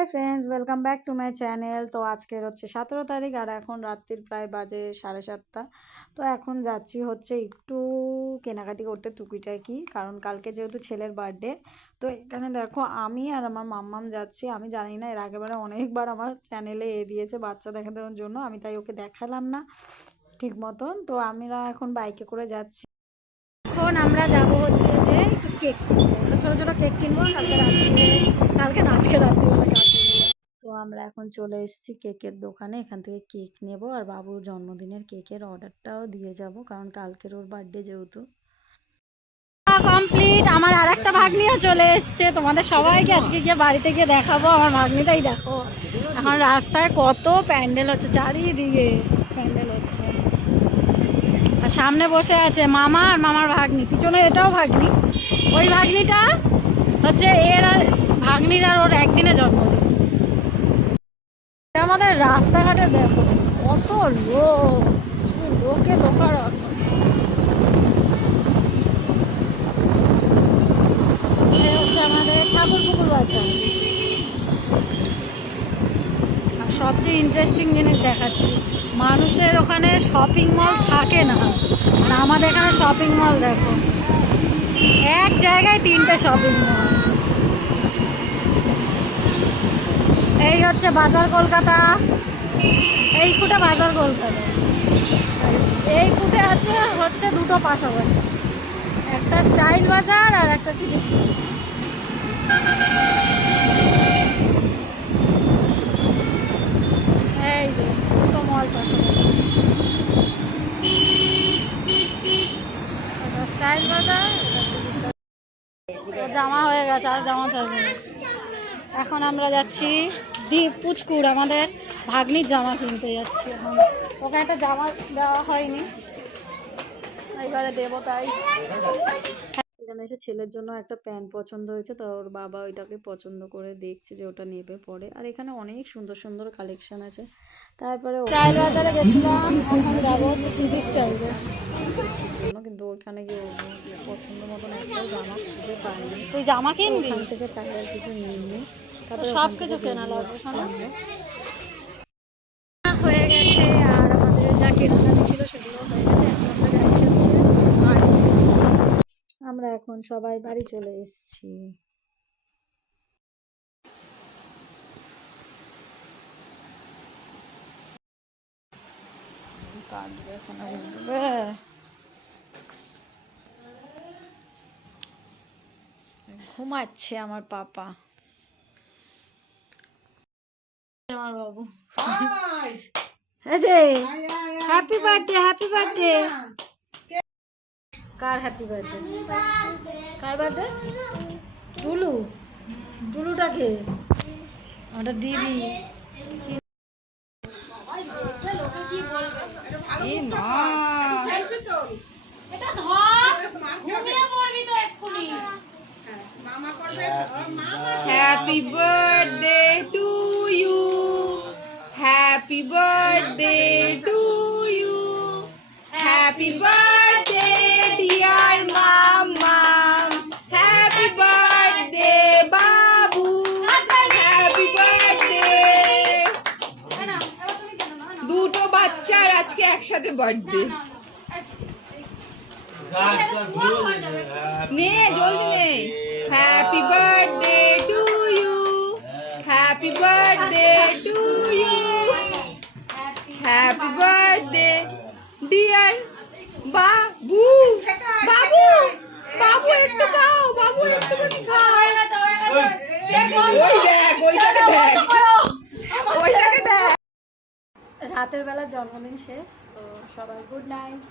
Hi friends, welcome back to my channel. তো আজকের হচ্ছে সতেরো তারিখ আর এখন রাত্রির প্রায় বাজে সাড়ে সাতটা। তো এখন যাচ্ছি হচ্ছে একটু কেনাকাটি করতে টুকিটাকি, কারণ কালকে যেহেতু ছেলের বার্থডে, তো এখানে দেখো আমি আর আমার মাম্মাম যাচ্ছি। আমি জানি না, এর আগেবারে অনেকবার আমার চ্যানেলে এ দিয়েছে বাচ্চা দেখা দেওয়ার জন্য। আমি তাই ওকে দেখালাম না ঠিক মতন। তো আমরা এখন বাইকে করে যাচ্ছি। এখন আমরা যাব হচ্ছে কেক ছোটো ছোটো কেক কিনবো কালকে রাত্রে কালকে না আজকে রাত্রে তো আমরা এখন চলে এসেছি কেকের দোকানে এখান থেকে কেক নেব আর বাবুর জন্মদিনের কেকের অর্ডারটাও দিয়ে যাব কারণ কালকের ওর বার্থডে যেহেতু। কমপ্লিট আমার আর একটা ভাগ্নিও চলে এসছে। তোমাদের সবাইকে আজকে গিয়ে বাড়িতে গিয়ে দেখাবো আমার ভাগ্নিটাই দেখো। এখন রাস্তায় কত প্যান্ডেল হচ্ছে চারিদিকে প্যান্ডেল হচ্ছে। আর সামনে বসে আছে মামা আর মামার ভাগ্নি পিছনে এটাও ভাগ্নি। ওই ভাগ্নিটা হচ্ছে এর আর ভাগ্নির আর ওর একদিনে জন্মদিন আমাদের রাস্তাঘাটে দেখো, কত লোক লোকে এই হচ্ছে আমাদের ঠাকুর সবচেয়ে ইন্টারেস্টিং জিনিস দেখাচ্ছি, মানুষের ওখানে শপিং মল থাকে না। আর আমাদের এখানে শপিং মল দেখো। এক জায়গায় তিনটে শপিং মল এই হচ্ছে বাজার কলকাতা। এই ফুটে বাজার কলকাতা। এই ফুটে আছে হচ্ছে দুটো পাশাপাশি। একটা স্টাইল বাজার আর একটা সিটি স্টাইল এই যে, দুটো মল পাশাপাশি এটা স্টাইল বাজার এটা সিটি স্টাইল তো জামা হয়ে গেছে আর জামা চাইবে এখন আমরা যাচ্ছি দীপ পুচকুর আমাদের ভাগ্নির জামা কিনতে যাচ্ছি এখন। ওকে একটা জামা দেওয়া হয়নি। এইবারে দেবো তাই। এখানে এসে ছেলের জন্য একটা প্যান্ট পছন্দ হয়েছে তো ওর বাবা ওইটাকে পছন্দ করে দেখছে যে ওটা নেবে পরে। আর এখানে অনেক সুন্দর সুন্দর কালেকশন আছে। তারপরে বাজারে গেছিলাম এখন যাব হচ্ছে সিটি স্টাইলে। ওইখানে গিয়ে পছন্দ মতন একটাও জামা খুঁজে পাইনি। তুই জামা কিনবি? ওখান থেকে তাই আর কিছু নিইনি। তারপরে সব কিছু কেনা লাগবে, আমরা। হয়ে গেছে আর আমাদের যা কেনাকাটি ছিল সেগুলো হয়ে গেছে এখন আমরা যাচ্ছি হচ্ছে আমরা এখন সবাই বাড়ি চলে এসেছি। কাঁদবে এখন ঘুমাচ্ছে আমার পাপা। আমার বাবু। হ্যাপি বার্থডে হ্যাপি বার্থডে কার হ্যাপি বার্থডে কার বার্থডে টুলু টুলুটাকে ওটা দিদি। এটা ধর। ঘুমিয়ে Happy birthday to you. Happy birthday to you. Happy birthday, dear mama. Happy birthday, babu. Happy birthday. দুটো বাচ্চার আজকে একসাথে বার্থডে নে, জলদি নে। Happy birthday to you happy birthday to you happy birthday dear বাবু বাবু বাবু একটু খাও বাবু একটুখানি খাও। দেখ, ওইটাকে দেখ। ওইটাকে দেখ। রাতের বেলা জন্মদিন শেষ, তো সবাই গুড নাইট